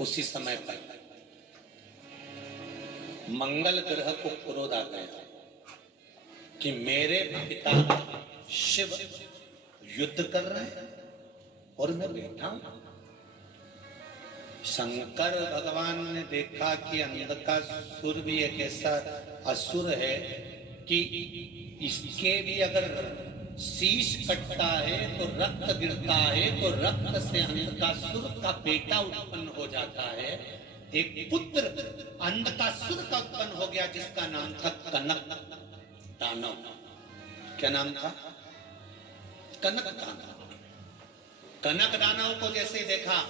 उसी समय पर मंगल ग्रह को क्रोध आ गया कि मेरे पिता शिव युद्ध कर रहे हैं और मैं बैठा हूं। शंकर भगवान ने देखा कि अंधकासुर भी एक ऐसा असुर है कि इसके भी अगर शीश कटता है तो रक्त गिरता है, तो रक्त से अंधकासुर का बेटा उत्पन्न हो जाता है। एक पुत्र अंधकासुर का उत्पन्न हो गया जिसका नाम था कनक दानव। क्या नाम था? कनक दानव। कनक दानव को जैसे देखा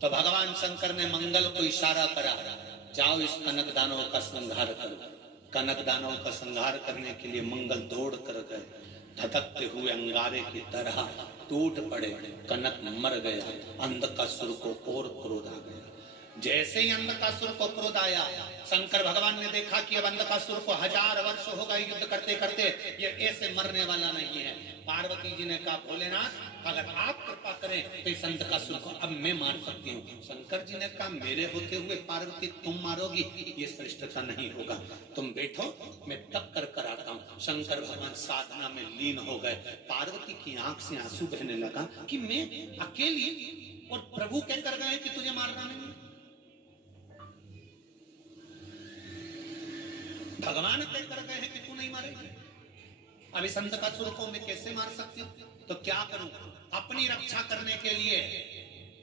तो भगवान शंकर ने मंगल को इशारा करा, जाओ इस कनक दानव का संहार करो। कनक दानव का संहार करने के लिए मंगल दौड़ कर गए, धधकते हुए अंगारे की तरह टूट पड़े। कनक मर गया। अंधकासुर को और क्रोध आ गया। जैसे ही अंधकासुर को क्रोध आया, शंकर भगवान ने देखा कि अब अंधकासुर को 1000 वर्ष हो गए युद्ध करते करते, ये ऐसे मरने वाला नहीं है। पार्वती जी ने कहा, भोलेनाथ अगर आप कृपा करें तो इस अंधकासुर को अब मैं मार सकती हूँ। शंकर जी ने कहा, मेरे होते हुए पार्वती तुम मारोगी, ये श्रेष्ठता नहीं होगा। तुम बैठो, मैं तप कर कर आता हूँ। शंकर भगवान साधना में लीन हो गए। पार्वती की आंख से आंसू बहने लगा कि मैं अकेली, और प्रभु कह कर गए कि तुझे मारना नहीं। भगवान तय कर गए हैं कि तू नहीं मारेगी। अब इस अंधकासुर को मैं कैसे मार सकती हूँ? तो क्या करूं? अपनी रक्षा करने के लिए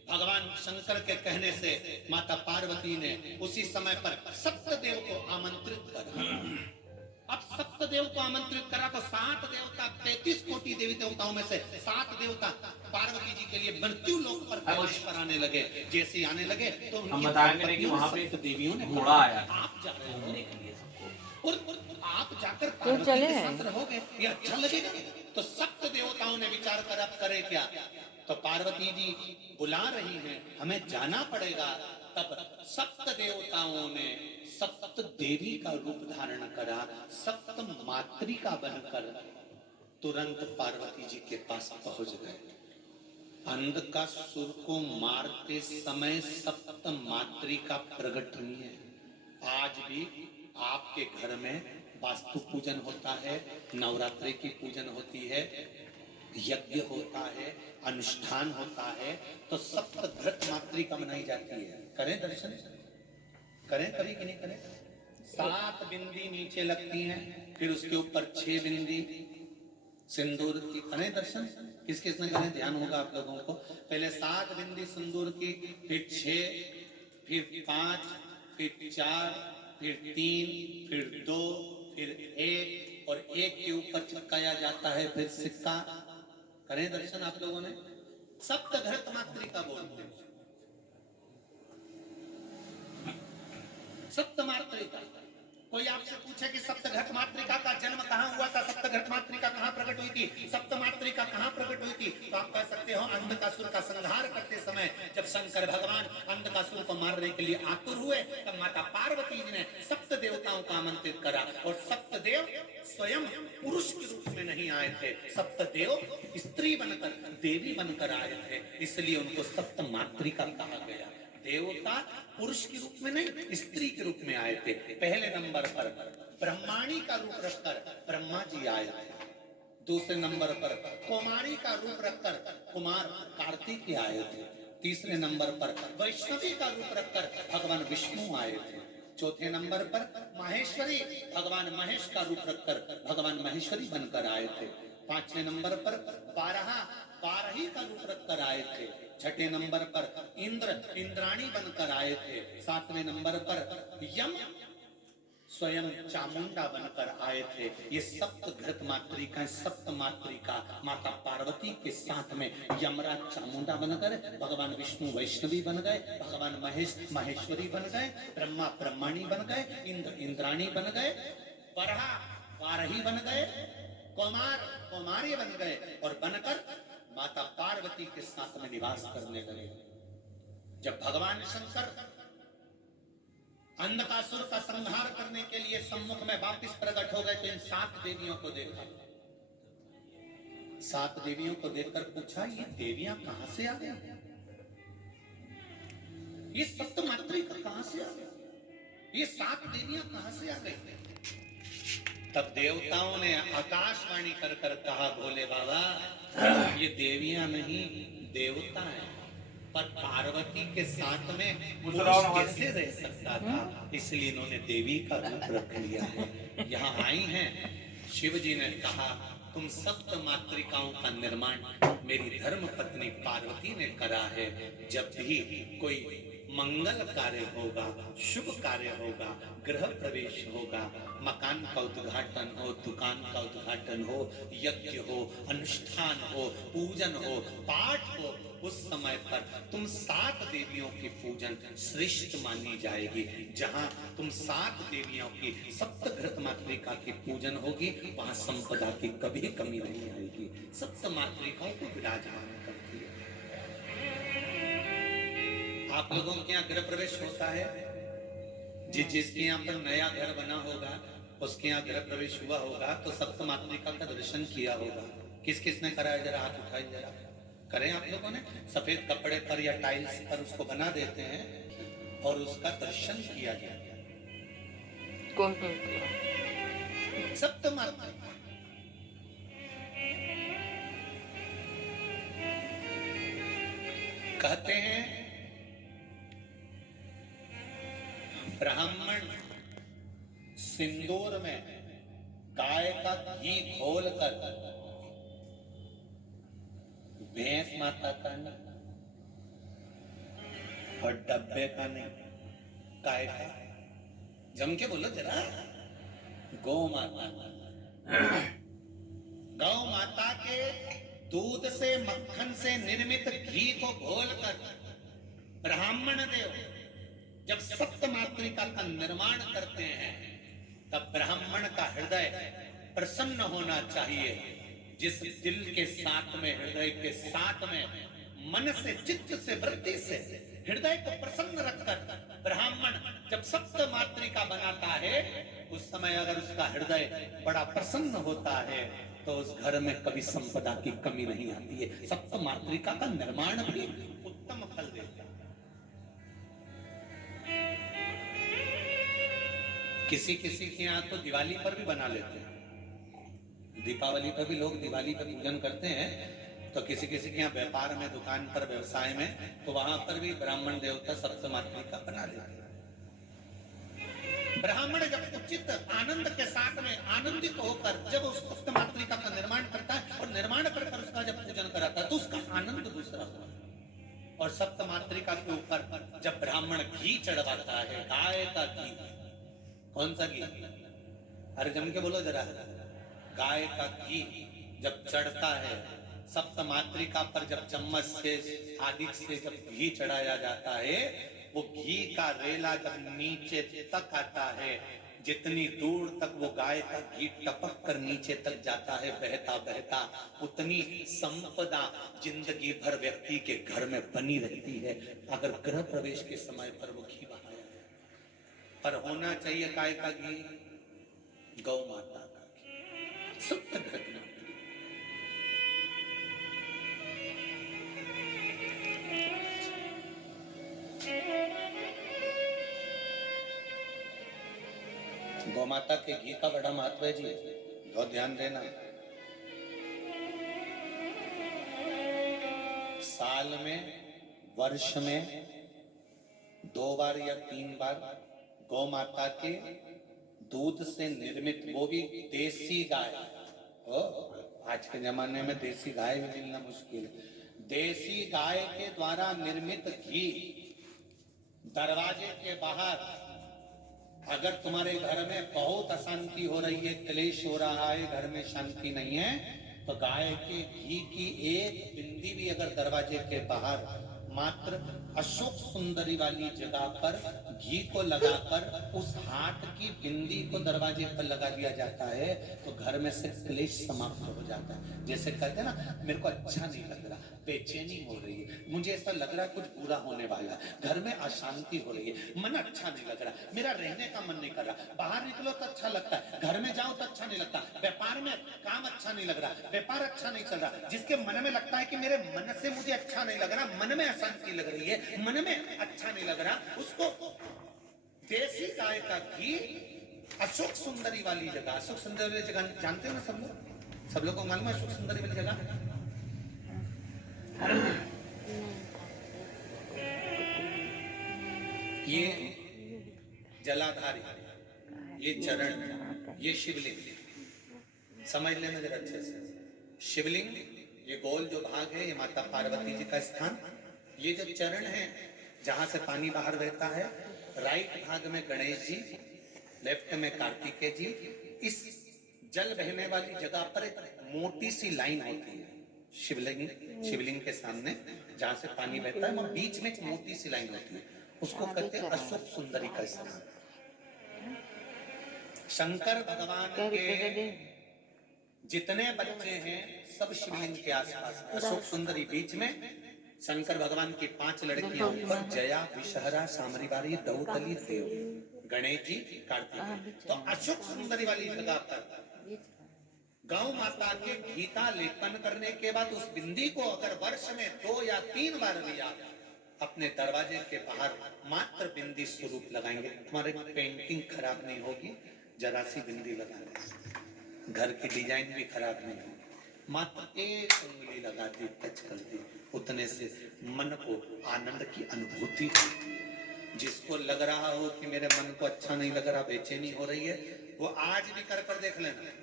भगवान शंकर के कहने से माता पार्वती ने उसी समय पर सप्तदेव को आमंत्रित करा। अब सप्तदेव को आमंत्रित करा तो 7 देवता, 33 कोटि देवी देवताओं में से 7 देवता पार्वती जी के लिए मृत्यु लोक पर प्रवेश पर आने लगे। जैसे आने लगे तो हम बताएंगे कि वहां पे देवियों ने घोड़ा आया, आप जा रहे हो और आप जाकर तो पार्वती चले के साथ रहोगे, ये अच्छा लगेगा। तो सप्त देवताओं ने विचार कर अब करे क्या? तो पार्वती जी बुला रही हैं, हमें जाना पड़ेगा। तब सप्त देवताओं ने सप्त देवी का रूप धारण करा, सप्त मातृका बनकर तुरंत पार्वती जी के पास पहुंच गए। अंधकासुर को मारते समय सप्त मातृका प्रकट हुई है। आज भी आपके घर में वास्तु पूजन होता है, नवरात्रि की पूजन होती है, यज्ञ होता है, अनुष्ठान होता है, तो सप्तघृत मातृका मनाई जाती है। करें दर्शन? करें कभी कि नहीं करें? 7 बिंदी नीचे लगती हैं, फिर उसके ऊपर 6 बिंदी सिंदूर की। करें दर्शन? किस किस ने करें? ध्यान होगा आप लोगों को। पहले 7 बिंदी सिंदूर की, फिर 6, फिर 5, फिर 4, फिर 3, फिर 2, फिर 1, और 1 के ऊपर चिपकाया जाता है फिर सिक्का। करें दर्शन आप लोगों ने? सप्तघृत मातृका बोलते हैं। सप्त मातृका। कोई आपसे पूछे कि सप्तघृत मातृका का जन्म कहाँ हुआ था, सप्तघृत मातृका कहाँ प्रकट हुई थी, सप्त मातृका कहाँ प्रकट हुई थी, तो आप कह सकते हो अंधकासुर का संहार करते समय जब शंकर भगवान अंधकासुर को मारने के लिए आतुर हुए, तब माता पार्वती जी ने सप्त देवताओं को आमंत्रित करा। और सप्तदेव स्वयं पुरुष के रूप में नहीं आए थे, सप्तदेव स्त्री बनकर, देवी बनकर आए थे, इसलिए उनको सप्त मातृका कहा गया। देवता पुरुष के रूप में नहीं, स्त्री के रूप में आए थे। पहले नंबर पर ब्रह्माणी का रूप रखकर ब्रह्मा जी आए थे। दूसरे नंबर पर कुमारी का रूप रखकर कुमार कार्तिक आए थे। तीसरे नंबर पर वैष्णवी का रूप रखकर भगवान विष्णु आए थे। चौथे नंबर पर माहेश्वरी, भगवान महेश का रूप रखकर भगवान महेश्वरी बनकर आए थे। 5वें नंबर पर बारही का रूप रखकर आए थे। 6ठे नंबर पर इंद्र, इंद्राणी बनकर आए थे। 7वें नंबर पर यम स्वयं चामुंडा बनकर आए थे। ये सप्तघृत मातृका, सप्त मातृका माता पार्वती के साथ में यमराज चामुंडा बनकर, भगवान विष्णु वैष्णवी बन गए, भगवान महेश महेश्वरी बन गए, ब्रह्मा ब्रह्माणी बन गए, इंद्र इंद्राणी बन गए, बरहा बारही बन गए, कुमार कुमारी बन गए, और बनकर माता पार्वती के साथ में निवास करने लगे। जब भगवान शंकर अंधकासुर का संहार करने के लिए सम्मुख में वापिस प्रकट हो गए तो इन 7 देवियों को देखा। 7 देवियों को देखकर पूछा, ये देवियां कहां से आ गई? ये सप्त मातृका कहां से आ गई, ये 7 देवियां कहां से आ गई? तब देवताओं ने आकाशवाणी कर कर कहा, भोले बाबा ये देवियां नहीं देवता हैं, पर पार्वती के साथ में पुरुष कैसे रह सकता था, इसलिए इन्होंने देवी का रूप रख लिया है। यहाँ आई हैं, शिव जी ने कहा तुम सप्त मातृकाओं का निर्माण मेरी धर्म पत्नी पार्वती ने करा है। जब भी कोई मंगल कार्य होगा, शुभ कार्य होगा, गृह प्रवेश होगा, मकान का उद्घाटन हो, दुकान का उद्घाटन हो, यज्ञ हो, अनुष्ठान हो, पूजन हो, पाठ हो, उस समय पर तुम 7 देवियों की पूजन श्रेष्ठ मानी जाएगी। जहां तुम 7 देवियों की सप्तघृत मातृका की पूजन होगी, वहां संपदा की कभी कमी नहीं आएगी। सप्त मातृकाओं को विराजमान करती है। आप लोगों के यहाँ गृह प्रवेश होता है, जिसके यहाँ पर नया घर बना होगा, उसके यहाँ गृह प्रवेश हुआ होगा, तो सप्त मातृका का दर्शन किया होगा। किस किस ने कराया? जरा हाथ उठाइए, जरा करें आप लोगों ने। सफेद कपड़े पर या टाइल्स पर उसको बना देते हैं और उसका दर्शन किया जाता है। कौन सप्त मातृका कहते हैं, ब्राह्मण सिंदूर में गाय का घी घोलकर भैंस माता का नहीं और डब्बे का नहीं, गाय का, जम के बोलो जरा, गौ माता, गौ माता के दूध से मक्खन से निर्मित घी को घोलकर ब्राह्मण देव जब सप्त मातृका का निर्माण करते हैं, तब ब्राह्मण का हृदय प्रसन्न होना चाहिए। जिस दिल के साथ में, हृदय के साथ में, मन से, चित्त से, वृत्ति से हृदय को प्रसन्न रखकर ब्राह्मण जब सप्त मातृका बनाता है, उस समय अगर उसका हृदय बड़ा प्रसन्न होता है तो उस घर में कभी संपदा की कमी नहीं आती है। सप्त मातृका का निर्माण भी उत्तम फल देता है। किसी किसी के यहाँ तो दिवाली पर भी बना लेते हैं, दीपावली पर भी लोग दिवाली पर पूजन करते हैं। तो किसी किसी के यहाँ व्यापार में, दुकान पर, व्यवसाय में, तो वहां पर भी ब्राह्मण देवता सप्त मातृका बना लेते हैं। ब्राह्मण जब उचित आनंद के साथ में आनंदित होकर जब उस सप्त मातृका का निर्माण करता है और निर्माण कर उसका जब पूजन कराता है, तो उसका आनंद दूसरा होता है। और सप्त मातृका के ऊपर जब ब्राह्मण घी चढ़वाता है, गाय का घी, कौन सा घी? अरे जम के बोलो जरा, गाय का घी जब चढ़ता है, सप्त मातृका पर जब चम्मच से, आदि से जब घी चढ़ाया जाता है, वो घी का रेला जब नीचे तक आता है, जितनी दूर तक वो गाय का घी टपक कर नीचे तक जाता है, बहता बहता, उतनी संपदा जिंदगी भर व्यक्ति के घर में बनी रहती है, अगर गृह प्रवेश के समय पर वो घी बहाया जाए। पर होना चाहिए गाय का घी, गौ माता का घी, सप्त घटना। गौ माता के घी का बड़ा महत्व है जी, बहुत ध्यान देना। साल में, वर्ष में 2 बार या 3 बार गौ माता के दूध से निर्मित, वो भी देसी गाय, आज के जमाने में देसी गाय भी मिलना मुश्किल है, देसी गाय के द्वारा निर्मित घी दरवाजे के बाहर, अगर तुम्हारे घर में बहुत अशांति हो रही है, क्लेश हो रहा है, घर में शांति नहीं है, तो गाय के घी की एक बिंदी भी अगर दरवाजे के बाहर मात्र अशोक सुंदरी वाली जगह पर घी को लगाकर उस हाथ की बिंदी को दरवाजे पर लगा दिया जाता है, तो घर में से क्लेश समाप्त हो जाता है। जैसे कहते हैं ना, मेरे को अच्छा नहीं लग रहा, बेचैनी हो रही है, मुझे ऐसा लग रहा है कुछ बुरा होने वाला है, घर में अशांति हो रही है, मन अच्छा नहीं लग रहा, मेरा रहने का मन नहीं कर रहा, बाहर निकलो तो अच्छा लगता है, घर में जाओ तो अच्छा नहीं लगता, व्यापार में काम अच्छा नहीं लग रहा, व्यापार अच्छा नहीं चल रहा। जिसके मन में लगता है कि मेरे मन से मुझे अच्छा नहीं लग रहा, मन में अशांति लग रही है, मन में अच्छा नहीं लग रहा, उसको देसी गाय का घी अशोक सुंदरी वाली जगह, अशोक सुंदरी वाली जगह जानते हो ना सब लोग को मालूम है अशोक सुंदरी वाली जगह? ये जलाधारी, ये चरण, ये शिवलिंग, समझ लेना जरा अच्छे से। शिवलिंग ये गोल जो भाग है, ये माता पार्वती जी का स्थान, ये जो चरण है जहां से पानी बाहर बहता है, राइट भाग में गणेश जी, लेफ्ट में कार्तिकेय जी। इस जल बहने वाली जगह पर एक मोटी सी लाइन होती है शिवलिंग के सामने जहां से पानी बहता है, वहां बीच में एक मोटी सी लाइन होती है, उसको कहते हैं अशोक सुंदरी का स्थान। शंकर भगवान के जितने बच्चे हैं सब शिवलिंग के आसपास, अशोक सुंदरी बीच में, शंकर भगवान की 5 लड़कियां ऊपर, जया, विषहरा, सामरीवारी, द्रौपदी, देव, गणेश जी, कार्तिकेय। तो अशोक सुंदरी वाली जगह पर गौ माता के घीता लेपन करने के बाद उस बिंदी को अगर वर्ष में 2 या 3 बार भी आप अपने दरवाजे के बाहर मात्र बिंदी स्वरूप लगाएंगे, तुम्हारी पेंटिंग खराब नहीं होगी, जरा सी बिंदी लगाने, घर की डिजाइन भी खराब नहीं होगी, मात्र एक उंगली लगा दी, टच कर दी, उतने से मन को आनंद की अनुभूति। जिसको लग रहा हो कि मेरे मन को अच्छा नहीं लग रहा, बेचैनी हो रही है, वो आज भी कर देख लेना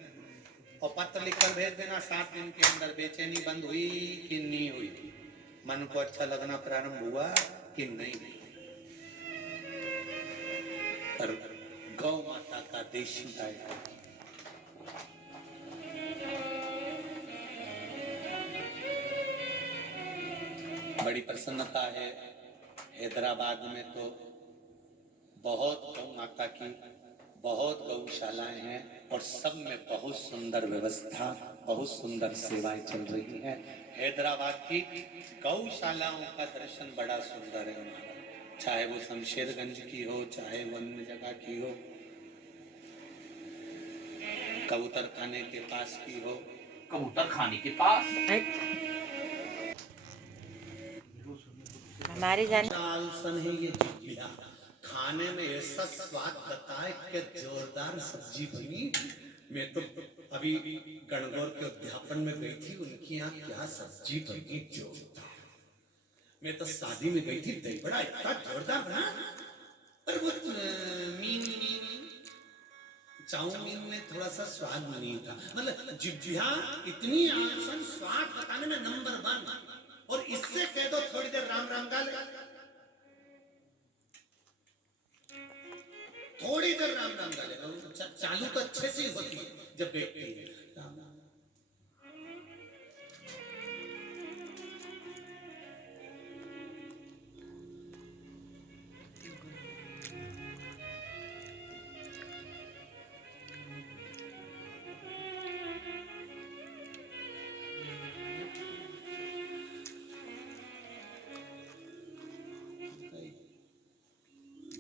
और पत्र लिखकर भेज देना 7 दिन के अंदर, बेचैनी बंद हुई कि नहीं हुई, मन को अच्छा लगना प्रारंभ हुआ कि नहीं। पर गौ माता का देशी गाय बड़ी प्रसन्नता है। हैदराबाद में तो बहुत गौ माता की बहुत गौशालाएं हैं और सब में बहुत सुंदर व्यवस्था, बहुत सुंदर सेवाएं चल रही हैं। हैदराबाद की गौशालाओं का दर्शन बड़ा सुंदर है, चाहे वो शमशेरगंज की हो, चाहे वो अन्य जगह की हो, कबूतर खाने के पास की हो, कबूतर खाने के पास हमारे जान है ये जिबिया, खाने में ऐसा स्वाद बताए कि जोरदार सब्जी बनी। मैं तो अभी गणगौर के अध्यापन में गई थी, उनकी यहाँ क्या सब्जी बनी जोरदार। मैं तो शादी में गई थी, दही बड़ा इतना जोरदार बना, पर वो चाउमीन में थोड़ा सा स्वाद नहीं था, मतलब जिबिया इतनी आसान स्वाद बताने में नंबर 1। और इससे कह दो थोड़ी देर राम राम गा ले, थोड़ी देर राम राम गा ले, चालू तो अच्छे से होती है जब देखती है राम राम।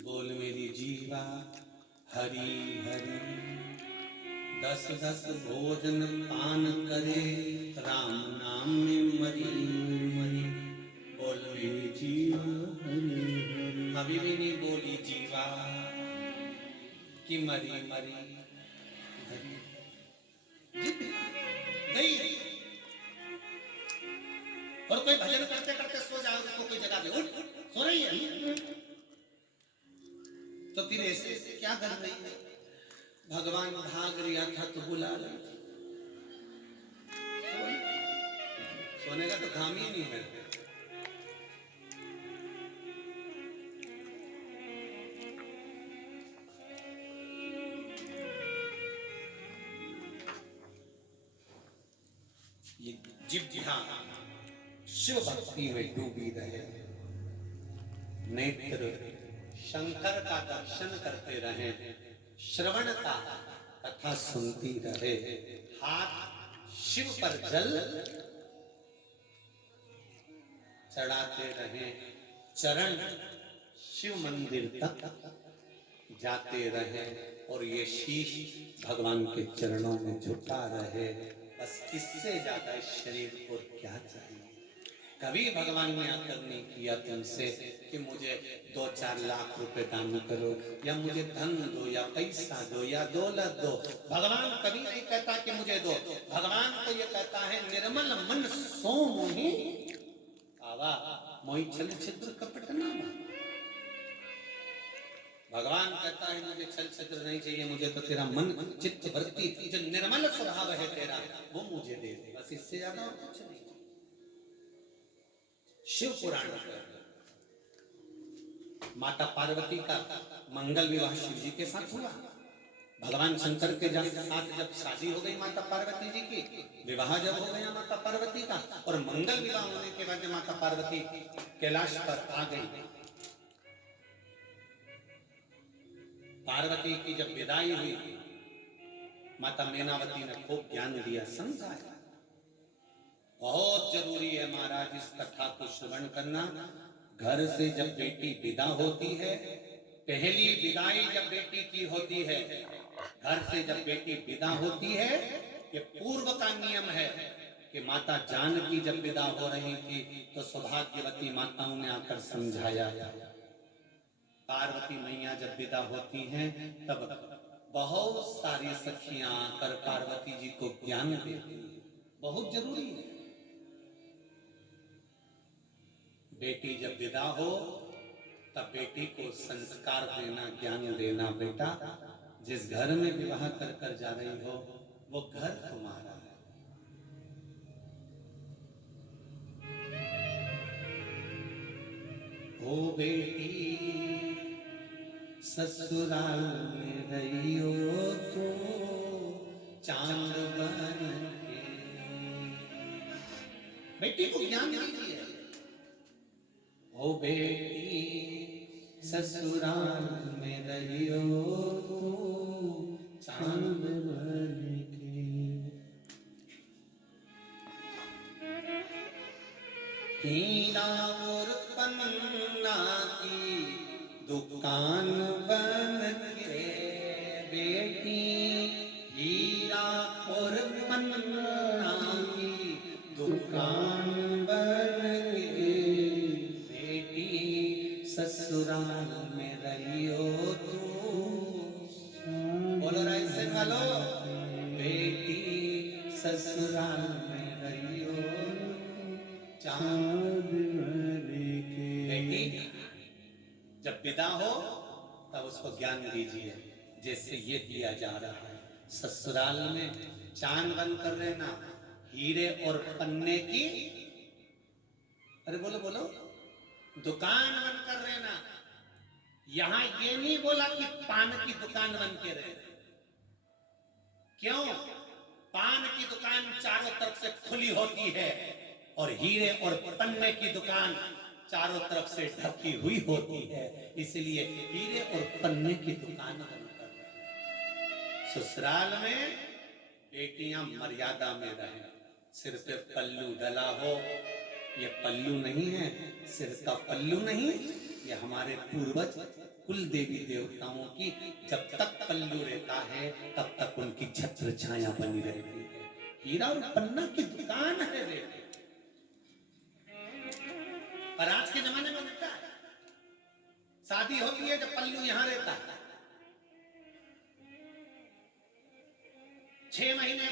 बोल मेरी जीवा हरि हरि, 10 भोजन पान करे, राम नाम में मरी मरी। बोल मेरी जीवा हरि हरि, अभी भी नहीं बोली जीवा कि मरी मरी गई। और कोई भजन करते करते सो जाओ, उसको कोई जगह दे, उठ सो रही है तो फिर ऐसे क्या कर रही है? भगवान भाग रिया था तो बुला ली, सोने का तो काम ही नहीं है। ये जिह्वा शिव भक्ति में डूबी रहे, नेत्र शंकर का दर्शन करते रहे, श्रवणता कथा सुनती रहे, हाथ शिव पर जल चढ़ाते रहें, चरण शिव मंदिर तक जाते रहें और ये शीश भगवान के चरणों में झुका रहे। बस इससे ज्यादा इस शरीर को क्या चाहिए। कभी भगवान ने आकर नहीं किया तुमसे कि मुझे 2-4 लाख रुपए दान करो या मुझे धन दो या पैसा दो या दौलत दो। भगवान कभी नहीं कहता कि मुझे दो। भगवान तो ये कहता है निर्मल मन सो मोहि आवा मोहि छल छिद्र कपट नामा। भगवान कहता है मुझे छल छिद्र नहीं चाहिए, मुझे तो तेरा मन चित्त वृत्ति जो निर्मल स्वभाव है तेरा वो मुझे दे दे, बस इससे ज्यादा और कुछ नहीं। शिव पुराण माता पार्वती का मंगल विवाह शिव जी के साथ हुआ। भगवान शंकर के साथ जब शादी हो गई माता पार्वती जी की, विवाह जब हो गया माता पार्वती का और मंगल विवाह होने के बाद माता पार्वती कैलाश पर आ गई, पार्वती की जब विदाई हुई माता मैनावती ने खूब ज्ञान दिया, समझाया बहुत जरूरी है महाराज इस कथा को श्रवण करना। घर से जब बेटी विदा होती है, पहली विदाई जब बेटी की होती है, घर से जब बेटी विदा होती है, ये पूर्व का नियम है कि माता जानकी जब विदा हो रही थी तो सौभाग्यवती माताओं ने आकर समझाया। पार्वती मैया जब विदा होती हैं तब बहुत सारी सखियां आकर पार्वती जी को ज्ञान देती हैं, बहुत जरूरी है। बेटी जब विदा हो तब बेटी को संस्कार देना, ज्ञान देना। बेटा जिस घर में विवाह कर कर जा रही हो वो घर तुम्हारा है। ओ बेटी ससुराल में रही हो तो चांद बन के। बेटी को ज्ञान दीजिए। ओ बेटी ससुराल में रही हो तो चांद बन के। हीरा और पन्ना की दुकान बन के बेटी, हीरा और पन्ना की दुकान बन के बेटी ससुराल में रही हो तो। बोलो राइट से बोलो। बेटी ससुराल में रही हो चांद बन के। बेटी जब विदा हो तब उसको ज्ञान दीजिए जैसे ये दिया जा रहा है। ससुराल में चांद बन कर रहना, हीरे और पन्ने की, अरे बोलो बोलो, दुकान बन कर रहना। यहां ये नहीं बोला कि पान की दुकान बन के रहे। क्यों? पान की दुकान चारों तरफ से खुली होती है और हीरे और पन्ने की दुकान चारों तरफ से ढकी हुई होती है, इसलिए हीरे और पन्ने की दुकान बनकर ससुराल में बेटियां मर्यादा में रहें। सिर पे पल्लू डला हो, ये पल्लू नहीं है, सिर का पल्लू नहीं, ये हमारे पूर्वज कुल देवी देवताओं की जब तक पल्लू रहता है तब तक उनकी छत्र छाया बनी रहती है। हीरा और पन्ना की दुकान है रे। और आज के जमाने में देखता है शादी होती है जब पल्लू यहां रहता है, 6 महीने